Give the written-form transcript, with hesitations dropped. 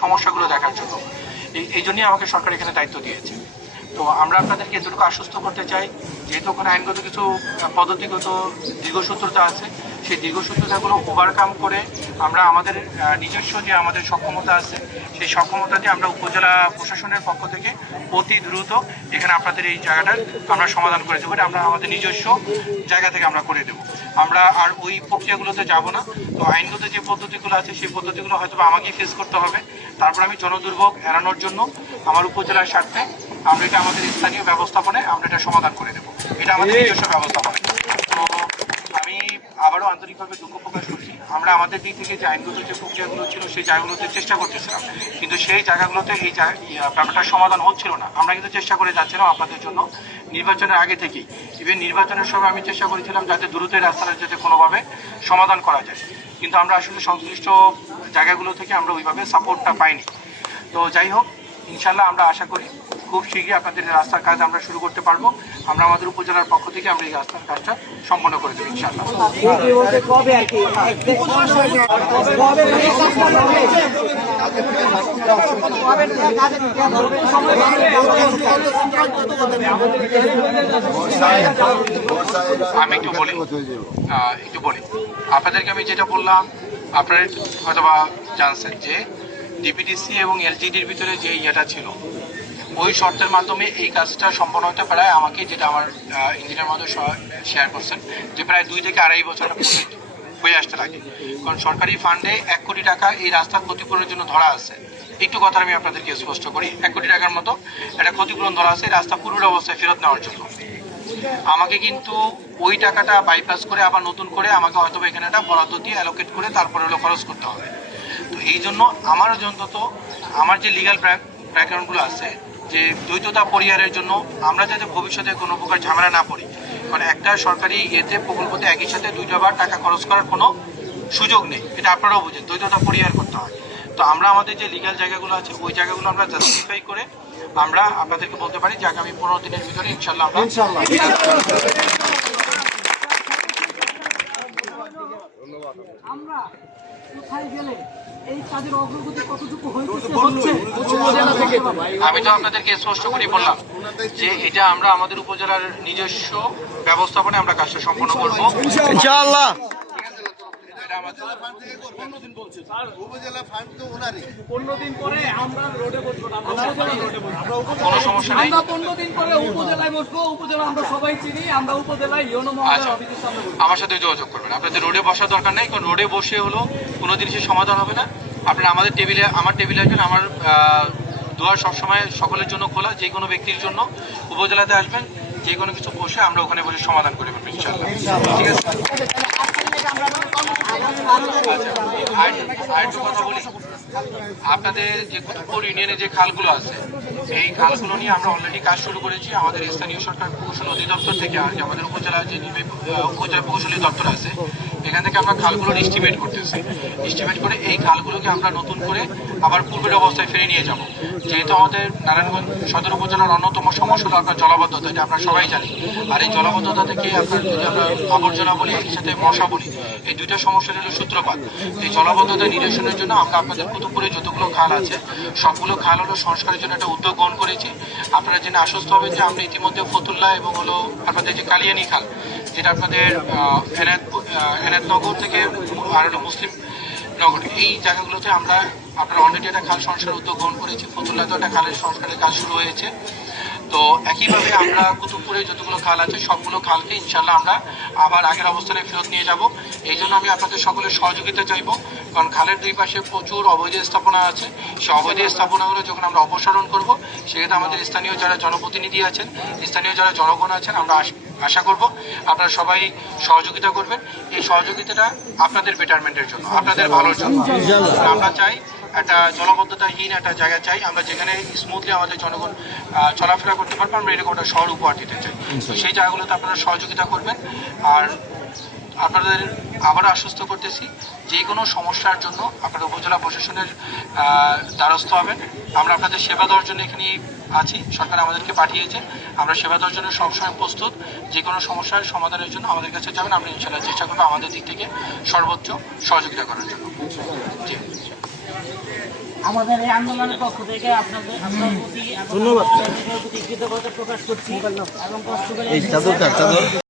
সমস্যাগুলো দেখার জন্য। এই জন্যই আমাকে সরকার এখানে দায়িত্ব দিয়েছে। তো আমরা আপনাদেরকে এতটুকু আশ্বস্ত করতে চাই, যেহেতু ওখানে আইনগত কিছু পদ্ধতিগত দীর্ঘসূত্রতা আছে, সেই দীর্ঘসূত্রতাগুলো ওভারকাম করে আমরা আমাদের নিজস্ব যে আমাদের সক্ষমতা আছে, সেই সক্ষমতা দিয়ে আমরা উপজেলা প্রশাসনের পক্ষ থেকে অতি দ্রুত এখানে আপনাদের এই জায়গাটা আমরা সমাধান করে দেবো। আমরা আমাদের নিজস্ব জায়গা থেকে আমরা করে দেবো। আমরা আর ওই প্রক্রিয়াগুলোতে যাব না। তো আইনগত যে পদ্ধতিগুলো আছে সেই পদ্ধতিগুলো হয়তো আমাকেই ফেস করতে হবে। তারপর আমি জনদুর্ভোগ এড়ানোর জন্য আমার উপজেলার স্বার্থে আমরা এটা আমাদের স্থানীয় ব্যবস্থাপনায় আমরা এটা সমাধান করে দেবো। এটা আমাদের নিজস্ব ব্যবস্থাপনা। তো আমি আবারও আন্তরিকভাবে দুঃখ প্রকাশ করছি। আমরা আমাদের দিক থেকে যে আইনগত যে প্রক্রিয়াগুলো ছিল সেই জায়গাগুলোতে চেষ্টা করতেছিলাম, কিন্তু সেই জায়গাগুলোতে এই ব্যাপারটার সমাধান হচ্ছিল না। আমরা কিন্তু চেষ্টা করে যাচ্ছিলাম আপনাদের জন্য নির্বাচনের আগে থেকেই। ইভেন নির্বাচনের সময় আমি চেষ্টা করেছিলাম যাতে দ্রুত রাস্তাটা যাতে কোনোভাবে সমাধান করা যায়, কিন্তু আমরা আসলে সংশ্লিষ্ট জায়গাগুলো থেকে আমরা ওইভাবে সাপোর্টটা পাইনি। তো যাই হোক, ইনশাল্লাহ আমরা আশা করি খুব শীঘ্রই আপনাদের রাস্তার কাজ আমরা শুরু করতে পারবো। আমরা আমাদের উপজেলার পক্ষ থেকে আমরা এই রাস্তার কাজটা সম্পন্ন করে দেবো ইনশাল্লাহ। আমি একটু বলি আপনাদেরকে। আমি যেটা বললাম আপনারা হয়তোবা জানছেন যে ডিপিডিসি এবং এলজিডির ভিতরে যে ইয়েটা ছিল, ওই শর্তের মাধ্যমে এই কাজটা সম্পন্ন হতে পারে। আমাকে যেটা আমার ইঞ্জিনিয়ার মধ্যে শেয়ার করছেন যে প্রায় 2 থেকে 2.5 বছর হয়ে আসতে লাগে, কারণ সরকারি ফান্ডে 1 কোটি টাকা এই রাস্তার ক্ষতিপূরণের জন্য ধরা আছে। একটু কথা আমি আপনাদেরকে স্পষ্ট করি, 1 কোটি টাকার মতো একটা ক্ষতিপূরণ ধরা আছে রাস্তা পুরো অবস্থায় ফেরত নেওয়ার জন্য। আমাকে কিন্তু ওই টাকাটা বাইপাস করে আবার নতুন করে আমাকে হয়তো এখানে একটা বরাদ্দ দিয়ে অ্যালোকেট করে তারপরে হলো খরচ করতে হবে। তো এই জন্য আমার অন্তত আমার যে লিগাল ব্যাকগ্রাউন্ডগুলো আছে, যে দ্বৈততা পরিহারের জন্য আমরা যাতে ভবিষ্যতে কোনো প্রকার ঝামেলা না পড়ি, কারণ একটা সরকারি প্রকল্পতে একই সাথে 2বার টাকা খরচ করার কোনো সুযোগ নেই। এটা আপনারাও বুঝেন, দ্বৈততা পরিহার করতে হয়। তো আমরা আমাদের যে লিগাল জায়গাগুলো আছে ওই জায়গাগুলো আমরা জাস্টিফাই করে আমরা আপনাদেরকে বলতে পারি যে আগামী 15 দিনের ভিতরে ইনশাল্লাহ আমরা কোথায় গেলে এই কাজের অগ্রগতি কতটুকু হচ্ছে। আমি তো আপনাদেরকে স্পষ্ট করে বললাম যে এটা আমরা আমাদের উপজেলার নিজস্ব ব্যবস্থাপনায় আমরা কাজটা সম্পন্ন করবো ইনশাআল্লাহ। কোনো সমস্যা নেই, আমরা 15 দিন পরে উপজেলায় বসবো। উপজেলা আমরা সবাই চিনি, আমরা উপজেলায় ইউনো মহোদয় অফিসের সামনে বসবো। আমার সাথে যোগাযোগ করবেন। আপনাদের রোডে বসার দরকার নেই, কারণ রোডে বসে হলো কোনো জিনিসের সমাধান হবে না। আপনারা আমার টেবিলে আসবেন। আমার দুয়ার সবসময় সকলের জন্য খোলা, যে কোনো ব্যক্তির জন্য উপজেলাতে আসবেন, যে কোনো কিছু বসে আমরা ওখানে বসে সমাধান করে ফেলবো ইনশাআল্লাহ। ঠিক আছে, আরেকটু কথা বলি। আপনাদের যে কুতুবপুর ইউনিয়নে যে খালগুলো আছে, এই খালগুলো নিয়ে আমরা অলরেডি কাজ শুরু করেছি। আমাদের স্থানীয় সরকার প্রকৌশল অধিদপ্তর থেকে আমাদের উপজেলা যে উপজেলা প্রকৌশলী দপ্তর আছে, এখান থেকে আমরা খালগুলোর এস্টিমেট করতেছি। এস্টিমেট করে এই খালগুলোকে আমরা নতুন করে আবার পূর্বের অবস্থায় ফিরে নিয়ে যাব। যেহেতু আমাদের নারায়ণগঞ্জ সদর উপজেলার অন্যতম সমস্যা হলো আপনার জলাবদ্ধতা, এটা আমরা সবাই জানি। আর এই জলাবদ্ধতা থেকে আপনার যদি আমরা আবর্জনা বলি, একই সাথে মশা বলি, এই দুইটা সমস্যার হলো সূত্রপাত। এই জলাবদ্ধতা নিরসনের জন্য আমরা আপনাদের কুতুবপুরে যতগুলো খাল আছে সবগুলো খাল হলো সংস্কারের জন্য একটা উদ্যোগ গ্রহণ করেছি। আপনারা জেনে আশ্বস্ত হবেন যে আমরা ইতিমধ্যে ফতুল্লাহ এবং হলো আপনাদের যে কালিয়ানি খাল, যেটা আপনাদের এনায়তনগর থেকে আর হলো মুসলিম নগর, এই জায়গাগুলোতে আমরা আপনারা অলরেডি একটা খাল সংস্কার উদ্যোগ গ্রহণ করেছি। ফতুল্লাহতে একটা খালের সংস্কারের কাজ শুরু হয়েছে। তো একইভাবে আমরা কুতুবপুরে যতগুলো খাল আছে সবগুলো খালকে ইনশাল্লাহ আমরা আবার আগের অবস্থানে ফেরত নিয়ে যাব। এই জন্য আমি আপনাদের সকলের সহযোগিতা চাইবো, কারণ খালের দুই পাশে প্রচুর অবৈধ স্থাপনা আছে। সেই অবৈধ স্থাপনাগুলো যখন আমরা অপসারণ করব, সেক্ষেত্রে আমাদের স্থানীয় যারা জনপ্রতিনিধি আছেন, স্থানীয় যারা জনগণ আছেন, আমরা আশা করব আপনারা সবাই সহযোগিতা করবেন। এই সহযোগিতাটা আপনাদের বেটারমেন্টের জন্য, আপনাদের ভালোর জন্য। আমরা চাই একটা জলবদ্ধতাহীন একটা জায়গা চাই, আমরা যেখানে স্মুথলি আমাদের জনগণ চলাফেরা করতে পারবো। আমরা এরকম একটা শহর উপহার দিতে চাই। তো সেই জায়গাগুলোতে আপনারা সহযোগিতা করবেন। আর আপনাদের আবারও আশ্বস্ত করতেছি, যে কোনো সমস্যার জন্য আপনারা উপজেলা প্রশাসনের দ্বারস্থ হবেন। আমরা আপনাদের সেবা দেওয়ার জন্য এখানে আছি, সরকার আমাদেরকে পাঠিয়েছে। আমরা সেবা দেওয়ার জন্য সবসময় প্রস্তুত। যে কোনো সমস্যার সমাধানের জন্য আমাদের কাছে যাবেন, আমরা ইনশাআল্লাহ চেষ্টা করবো আমাদের দিক থেকে সর্বোচ্চ সহযোগিতা করার জন্য। জি। আমাদের এই আন্দোলনের পক্ষ থেকে আপনাদের আপনার প্রতি ধন্যবাদ। প্রতি কৃতজ্ঞতা প্রকাশ করছি এবং কষ্ট করে